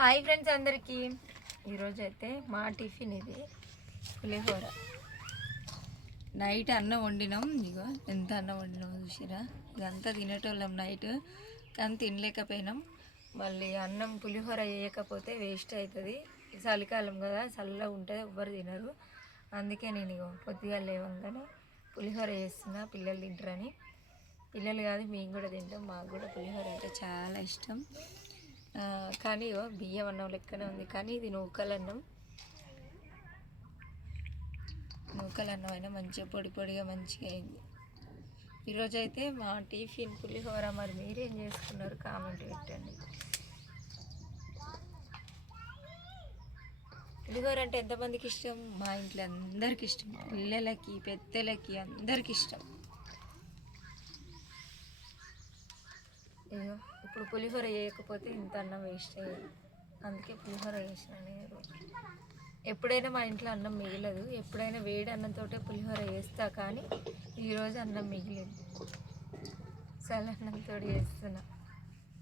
Hi friends అందరికీ. ఈరోజు అయితే మా టిఫిన్ ఇది పులిహోర. నైట్ అన్నం వండినాం. ఇగో ఎంత అన్నం వండినాం చూసిరా. ఇదంతా తినేటోళ్ళం నైట్, కానీ తినలేకపోయినాం. మళ్ళీ అన్నం పులిహోర వేయకపోతే వేస్ట్ అవుతుంది. చలికాలం కదా, చల్లగా ఉంటుంది, ఎవ్వరు తినరు. అందుకే నేను ఇగో పొద్దుగా లేవంగానే పులిహోర చేస్తున్నా, పిల్లలు తింటారని. పిల్లలు కాదు, మేము కూడా తింటాం. మాకు కూడా పులిహోర అంటే చాలా ఇష్టం. కానీ బియ్యం అన్నం లెక్కనే ఉంది, కానీ ఇది నూకలన్నం. నూకలన్నం అయినా మంచిగా పొడి పొడిగా మంచిగా అయింది. ఈరోజైతే మా టిఫిన్ పులిహోర. మరి మీరేం చేసుకున్నారు కామెంట్ పెట్టండి. పులిహోర అంటే ఎంతమందికి ఇష్టం? మా ఇంట్లో అందరికి ఇష్టం, పిల్లలకి పెద్దలకి అందరికి ఇష్టం. అయ్యో, ఇప్పుడు పులిహోర వేయకపోతే ఇంత అన్నం వేస్ట్ అయ్యేది. అందుకే పులిహోర వేసిన నేను. ఎప్పుడైనా మా ఇంట్లో అన్నం మిగలదు, ఎప్పుడైనా వేడి అన్నంతో పులిహోర వేస్తా, కానీ ఈరోజు అన్నం మిగిలింది, చల్లన్నంతో చేస్తున్నా.